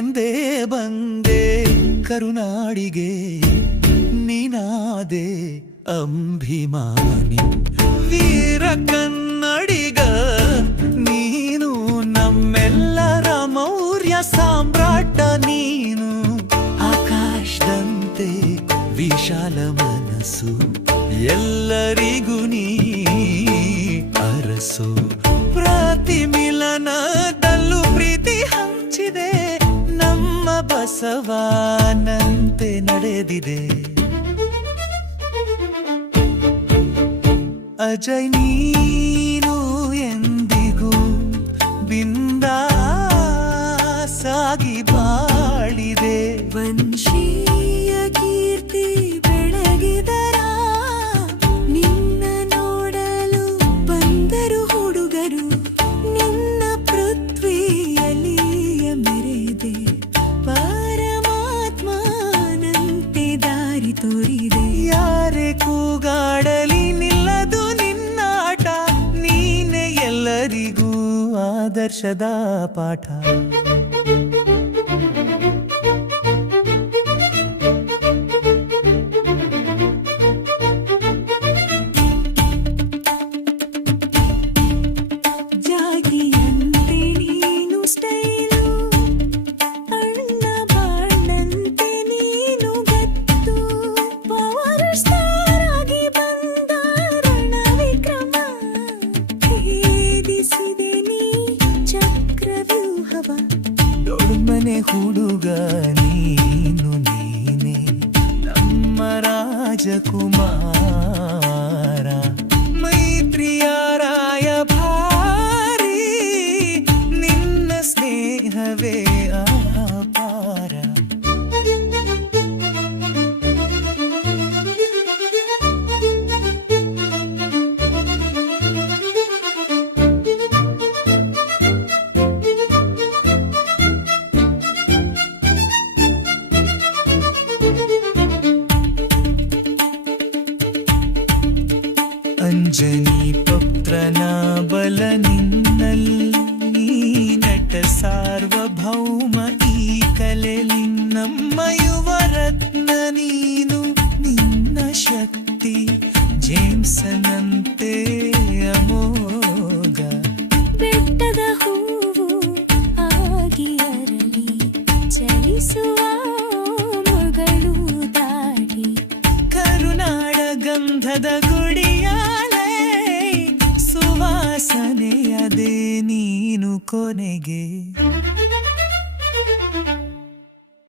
ಎಂದೇ ಬಂದೆ ಕರುನಾಡಿಗೆ, ನೀನಾದೆ ಅಂಭಿಮಾನಿ. ವೀರ ಕನ್ನಡಿಗ, ನೀನು ನಮ್ಮೆಲ್ಲರ ಮೌರ್ಯ ಸಾಮ್ರಾಟ ನೀನು. ಆಕಾಶದಂತೆ ವಿಶಾಲ ಮನಸ್ಸು ಎಲ್ಲರಿಗೂ ನೀ ಅರಸು. ಪ್ರತಿ ಬಸವನಂತೆ ನಡೆದಿದೆ. ಅಜಯ್ ನೀನು ఆదర్శదా పాఠ. ದೊಡ್ಮನೆ ಹುಡುಗ ನೀನು ನೀನೆ ನಮ್ಮ ಅಂಜನಿ ಪುತ್ರನ ಬಲ ನಿನ್ನಲ್ಲಿ ನಟ ಸಾರ್ವಭೌಮ ಈ ಕಲೆ ನಿನ್ನಮ್ಮ ಯುವರತ್ನ ನೀನು ನಿನ್ನ ಶಕ್ತಿ ಜೇಮ್ಸನಂತೆ ಅಮೋಘ. ಬೆಟ್ಟದ ಹೂವು ಆಗಿ ಅರಳಿ ಚಲಿಸುವ ಮಗಳು ದಾಡಿ ಕರುನಾಡ ಗಂಧದ ಮನೆಯದೇ ನೀನು ಕೊನೆಗೆ.